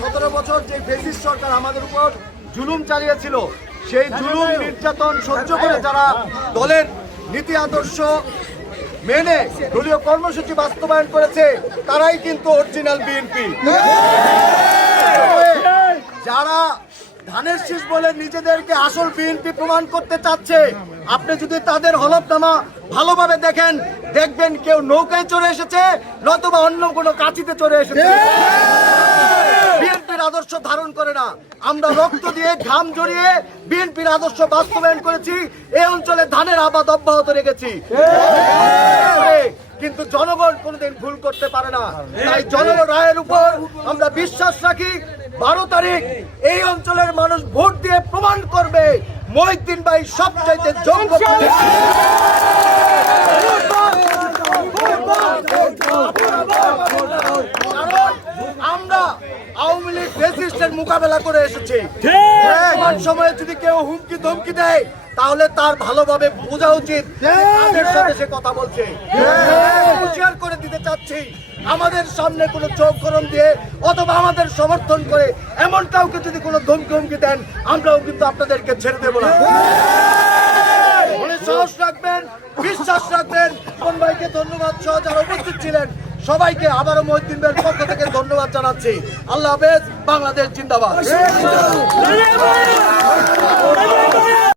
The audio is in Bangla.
17 বছর যে ফ্যাসিস্ট সরকার আমাদের উপর জুলুম চালিয়েছিল, সেই জুলুম নির্যাতন সহ্য করে যারা দলের নীতি আদর্শ মেনে দলীয় কর্মসূচি বাস্তবায়ন করেছে, তারাই কিন্তু অরিজিনাল বিএনপি। যারা ধানের শীষ বলে নিজেদেরকে আসল বিএনপি প্রমাণ করতে চাচ্ছে, আপনি যদি তাদের হলফনামা ভালোভাবে দেখেন, দেখবেন কেউ নৌকায় চড়ে এসেছে, নতুবা অন্য কোনো কাঁচিতে চড়ে এসেছে। বিএনপির আদর্শ ধারণ করে না। আমরা রক্ত দিয়ে ঘাম জড়িয়ে বিএনপির আদর্শ বাস্তবায়ন করেছি, এই অঞ্চলে ধানের আবাদ অব্যাহত রেখেছি। কিন্তু জনগণ কোনোদিন ভুল করতে পারে না। তাই জনগণ রায়ের উপর আমরা বিশ্বাস রাখি। 12 তারিখ এই অঞ্চলের মানুষ ভোট দিয়ে প্রমাণ করবে মহিউদ্দিন ভাই সবচাইতে যোগ্য। আমরা আওয়ামী লীগ ফ্যাসিস্টের মোকাবেলা করে এসেছি। এমন সময় যদি কেউ হুমকি ধমকি দেয়, তাহলে তার ভালোভাবে বোঝা উচিত তাদের সাথে সে কথা বলছে। শেয়ার করে দিতে চাচ্ছি, আমাদের সামনে কোনো চোখ গরম দিয়ে অথবা আমাদের সমর্থন করে এমন কাউকে যদি কোনো ধমকি দেন, আমরাও কিন্তু আপনাদেরকে ছেড়ে দেব না। সাহস রাখবেন, বিশ্বাস রাখবেন। কোন ভাইকে ধন্যবাদ সহ যারা উপস্থিত ছিলেন সবাইকে আবারও মহিউদ্দিন ভাইয়ের পক্ষ থেকে ধন্যবাদ জানাচ্ছি। আল্লাহ হাফেজ। বাংলাদেশ জিন্দাবাদ।